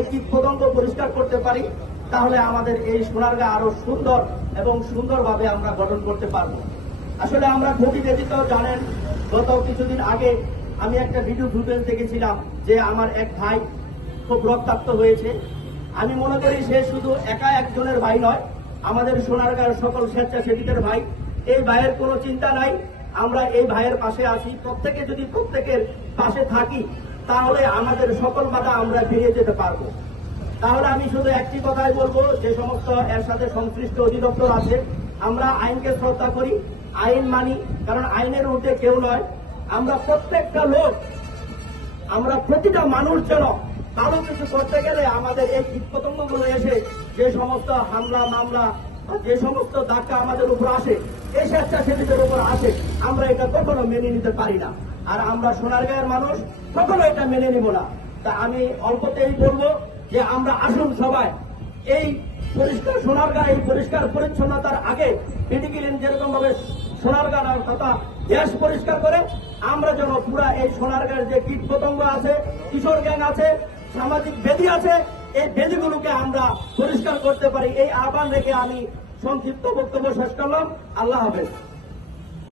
এই কীট পতঙ্গ পরিষ্কার করতে পারি, তাহলে আমাদের এই সোনারগাঁ আরো সুন্দর এবং সুন্দরভাবে আমরা গঠন করতে পারব। আসলে আমরা খুবই ব্যতীত জানেন, গত কিছুদিন আগে আমি একটা ভিডিও ফুটেজ দেখেছিলাম যে আমার এক ভাই খুব রক্তাক্ত হয়েছে। আমি মনে করি সে শুধু একা একজনের ভাই নয়, আমাদের সোনারগাঁর সকল স্বেচ্ছাসেবীদের ভাই। এই ভাইয়ের কোনো চিন্তা নাই, আমরা এই ভাইয়ের পাশে আছি। প্রত্যেকে যদি প্রত্যেকের পাশে থাকি, তাহলে আমাদের সকল বাধা আমরা পেরিয়ে যেতে পারবো। তাহলে আমি শুধু একটি কথাই বলবো, যে সমস্ত এর সাথে সংশ্লিষ্ট অধিদপ্তর আছে, আমরা আইনকে শ্রদ্ধা করি, আইন মানি, কারণ আইনের ঊর্ধ্বে কেউ নয়। আমরা প্রত্যেকটা লোক, আমরা প্রতিটা মানুষ যেন ভালো কিছু করতে গেলে আমাদের এই কীটপতঙ্গগুলো এসে যে সমস্ত হামলা মামলা বা যে সমস্ত ধাক্কা আমাদের উপর আসে, এই স্বেচ্ছাসেবীদের উপর আসে, আমরা এটা কখনো মেনে নিতে পারি না। আর আমরা সোনারগাঁয়ের মানুষ কখনো এটা মেনে নিব না। তা আমি অল্পতেই বলবো যে আমরা আসুন সবাই এই পরিষ্কার সোনারগাঁ, এই পরিষ্কার পরিচ্ছন্নতার আগে পিডিকিলিন যেরকম ভাবে সোনারগাঁ তথা দেশ পরিষ্কার করে, আমরা যেন পুরা এই সোনারগাঁয়ের যে কীট পতঙ্গ আছে, কিশোর গ্যাং আছে, সামাজিক বেদি আছে, এই বেদিগুলোকে আমরা পরিষ্কার করতে পারি। এই আহ্বান রেখে আমি সংক্ষিপ্ত বক্তব্য শেষ করলাম। আল্লাহ হাফেজ।